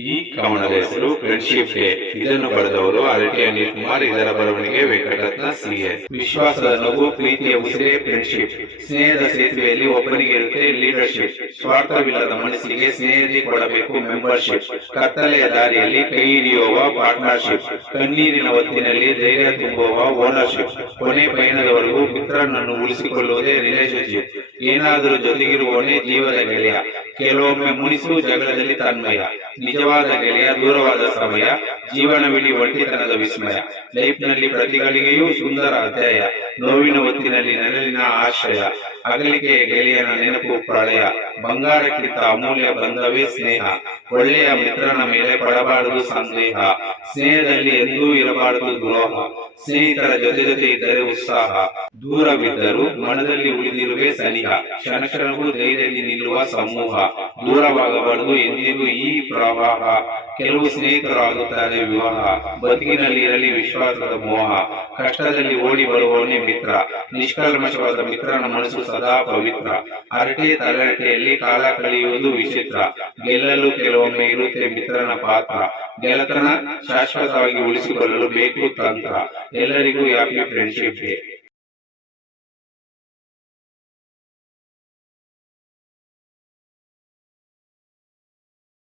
ಈ ಕವನದ ಹೆಸರು ಫ್ರೆಂಡ್ಶಿಪ್ ಡೇ. ಇದನ್ನು ಬರೆದವರು ಅರಟಿ ಅನಿಲ್ ಕುಮಾರ್. ಇದರ ಬರವಣಿಗೆ ವೆಂಕಟರತ್ನ ಸಿಎ. ವಿಶ್ವಾಸದ ನಗು, ಪ್ರೀತಿಯ ಉಸಿರೇ ಫ್ರೆಂಡ್ಶಿಪ್. ಸ್ನೇಹದ ಸೇತುವೆಯಲ್ಲಿ ಒಬ್ಬನಿಗೆ ಇರುತ್ತೆ ಲೀಡರ್ಶಿಪ್. ಸ್ವಾರ್ಥವಿಲ್ಲದ ಮನಸ್ಸಿಗೆ ಸ್ನೇಹಿತಿ ಕೊಡಬೇಕು ಮೆಂಬರ್ಶಿಪ್. ಕತ್ತಲೆಯ ದಾರಿಯಲ್ಲಿ ಕೈ ಹಿಡಿಯುವ ಪಾರ್ಟ್ನರ್ಶಿಪ್. ಕಣ್ಣೀರಿನ ಹೊತ್ತಿನಲ್ಲಿ ಧೈರ್ಯ ತುಂಬುವ ಓನರ್ಶಿಪ್. ಕೊನೆ ಪಯಣದವರೆಗೂ ಮಿತ್ರನನ್ನು ಉಳಿಸಿಕೊಳ್ಳುವುದೇ ರಿಲೇಶನ್ಶಿಪ್. ಏನಾದರೂ ಜೊತೆಗಿರುವವನೇ ಜೀವದ ಗೆಳೆಯ. ಕೆಲವೊಮ್ಮೆ ಮುನಿಸು ಜಗಳದಲ್ಲಿ ತನ್ಮಯ. ನಿಜವಾದ ಗೆಳೆಯ ದೂರವಾದ ಸಮಯ. ಜೀವನವಿಡೀ ಒಂಟಿತನದ ವಿಸ್ಮಯ. ಲೈಫ್ನಲ್ಲಿ ಪ್ರತಿಗಳಿಗೆಯೂ ಸುಂದರ ಅಧ್ಯಾಯ. ನೋವಿನ ಹೊತ್ತಿನಲ್ಲಿ ನೆರಳಿನ ಆಶ್ರಯ. ಅಗಲಿಕೆಯ ಗೆಳೆಯನ ನೆನಪು ಪ್ರಳಯ. ಬಂಗಾರಕ್ಕಿಂತ ಅಮೂಲ್ಯ ಬಂಧವೇ ಸ್ನೇಹ. ಒಳ್ಳೆಯ ಮಿತ್ರನ ಮೇಲೆ ಪಡಬಾರದು ಸಂದೇಹ. ಸ್ನೇಹದಲ್ಲಿ ಎಂದೂ ಇರಬಾರದು ದ್ರೋಹ. ಸ್ನೇಹಿತರ ಜೊತೆ ಇದ್ದರೆ ಉತ್ಸಾಹ. ದೂರವಿದ್ದರೂ ಮನದಲ್ಲಿ ಉಳಿದಿರುವೆ ಸನಿಹ. ಕ್ಷಣಕ್ಷಣವೂ ಧೈರ್ಯದಲ್ಲಿ ನಿಲ್ಲುವ ಸಮೂಹ. ದೂರವಾಗಬಾರದು ಎಂದಿಗೂ ಈ ಪ್ರವಾಹ. ಕೆಲವು ಸ್ನೇಹಿತರು ಆಗುತ್ತಾರೆ ವಿವಾಹ. ಬದುಕಿನಲ್ಲಿ ಇರಲಿ ವಿಶ್ವಾಸದ ಮೋಹ. ಕಷ್ಟದಲ್ಲಿ ಓಡಿ ಬರುವವನೇ ಮಿತ್ರ. ನಿಷ್ಕಲ್ಮಶವಾದ ಮಿತ್ರನ ಮನಸ್ಸು ಸದಾ ಪವಿತ್ರ. ಹರಟೆ ತಲೆಹರಟೆಯಲ್ಲಿ ಕಾಲ ಕಳೆಯುವುದು ವಿಚಿತ್ರ. ಗೆಲ್ಲಲು ಕೆಲವೊಮ್ಮೆ ಇರುತ್ತೆ ಮಿತ್ರನ ಪಾತ್ರ. ಗೆಳತನ ಶಾಶ್ವತವಾಗಿ ಉಳಿಸಿಕೊಳ್ಳಲು ಬೇಕು ತಂತ್ರ. ಎಲ್ಲರಿಗೂ ಹ್ಯಾಪಿ ಫ್ರೆಂಡ್ಶಿಪ್ ಡೇ.